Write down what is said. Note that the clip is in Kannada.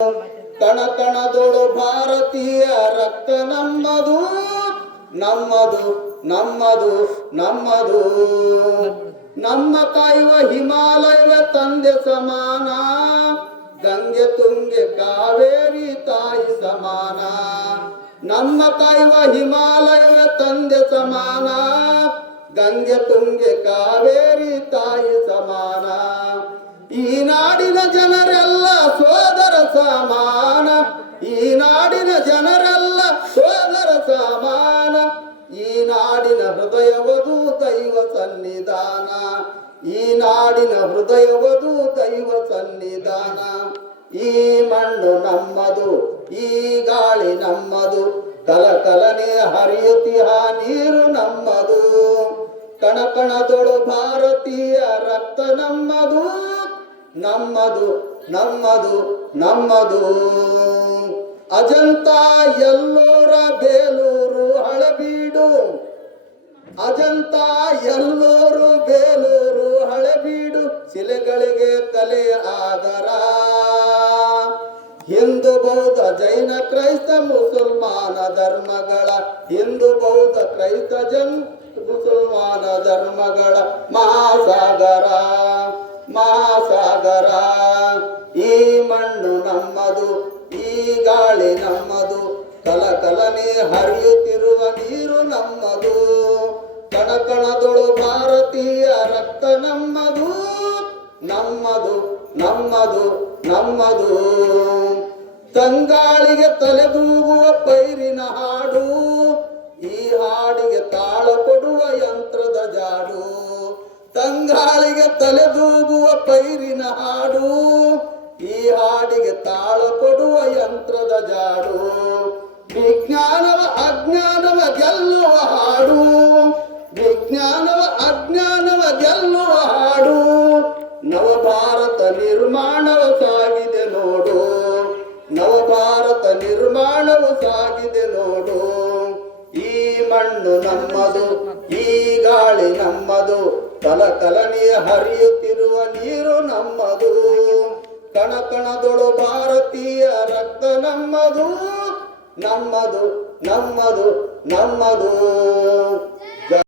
ಕಣ ಕಣದೊಳು ಭಾರತೀಯ ರಕ್ತ ನಮ್ಮದು ನಮ್ಮದು ನಮ್ಮದು ನಮ್ಮದು. ನಮ್ಮ ಕಾಯುವ ಹಿಮಾಲಯವ ತಂದೆ ಸಮಾನ, ಗಂಗೆ ತುಂಗೆ ಕಾವೇರಿ ತಾಯಿ ಸಮಾನ. ನಮ್ಮ ಕಾಯುವ ಹಿಮಾಲಯವ ತಂದೆ ಸಮಾನ, ಗಂಗೆ ತುಂಗೆ ಕಾವೇರಿ ತಾಯಿ ಸಮಾನ. ಈ ನಾಡಿನ ಜನರೆಲ್ಲ ನಾಡಿನ ಜನರೆಲ್ಲ ಸೋದರ ಸಮಾನ. ಈ ನಾಡಿನ ಹೃದಯವದು ದೈವ ಸನ್ನಿಧಾನ. ಈ ನಾಡಿನ ಹೃದಯವದು ದೈವ ಸನ್ನಿಧಾನ. ಈ ಮಣ್ಣು ನಮ್ಮದು, ಈ ಗಾಳಿ ನಮ್ಮದು. ಕಲಕಲನೆ ಹರಿಯುತ್ತಿಹ ನೀರು ನಮ್ಮದು. ಕಣಕಣದೊಳು ಭಾರತೀಯ ರಕ್ತ ನಮ್ಮದು. ನಮ್ಮದು ನಮ್ಮದು ನಮ್ಮದು. ಅಜಂತ ಎಲ್ಲೂರ ಬೇಲೂರು ಹಳಬೀಡು. ಅಜಂತ ಎಲ್ಲೂರು ಬೇಲೂರು ಹಳೆಬೀಡು. ಶಿಲೆಗಳಿಗೆ ತಲೆ ಆದರ. ಹಿಂದೂ ಬೌದ್ಧ ಜೈನ ಕ್ರೈಸ್ತ ಮುಸಲ್ಮಾನ ಧರ್ಮಗಳ. ಹಿಂದೂ ಬೌದ್ಧ ಕ್ರೈಸ್ತ ಜನ್ ಮುಸಲ್ಮಾನ ಧರ್ಮಗಳ. ಮಹಾಸಾಗರ ಮಹಾಸಾಗರ. ಈ ಮಣ್ಣು ನಮ್ಮದು. ಗಾಳಿ ನಮ್ಮದು. ಕಲಕಲನೆ ಹರಿಯುತ್ತಿರುವ ನೀರು ನಮ್ಮದು. ಕಣಕಣದೊಳು ಭಾರತೀಯ ರಕ್ತ ನಮ್ಮದು. ನಮ್ಮದು ನಮ್ಮದು ನಮ್ಮದು. ತಂಗಾಳಿಗೆ ತಲೆದೂಗುವ ಪೈರಿನ ಹಾಡು. ಈ ಹಾಡಿಗೆ ತಾಳ ಕೊಡುವ ಯಂತ್ರದ ಜಾಡು. ತಂಗಾಳಿಗೆ ತಲೆದೂಗುವ ಪೈರಿನ ಹಾಡು. ಈ ಹಾಡಿಗೆ ತಾಳ ಜಾಡು. ವಿಜ್ಞಾನವ ಅಜ್ಞಾನವ ಗೆಲ್ಲುವ ಹಾಡು. ವಿಜ್ಞಾನವ ಅಜ್ಞಾನವ ಗೆಲ್ಲುವ ಹಾಡು. ನವ ಭಾರತ ನಿರ್ಮಾಣವ ಸಾಗಿದೆ ನೋಡು. ನವ ಭಾರತ ನಿರ್ಮಾಣವು ಸಾಗಿದೆ ನೋಡು. ಈ ಮಣ್ಣು ನಮ್ಮದು, ಈ ಗಾಳಿ ನಮ್ಮದು. ಕಲಕಲನೆಯ ಹರಿಯುತ್ತಿರುವ ನೀರು ನಮ್ಮದು. ಕಣಕಣದೊಳು ಭಾರತೀಯ ರಕ್ತ ನಮ್ಮದು ನಮ್ಮದು ನಮ್ಮದು ನಮ್ಮದು.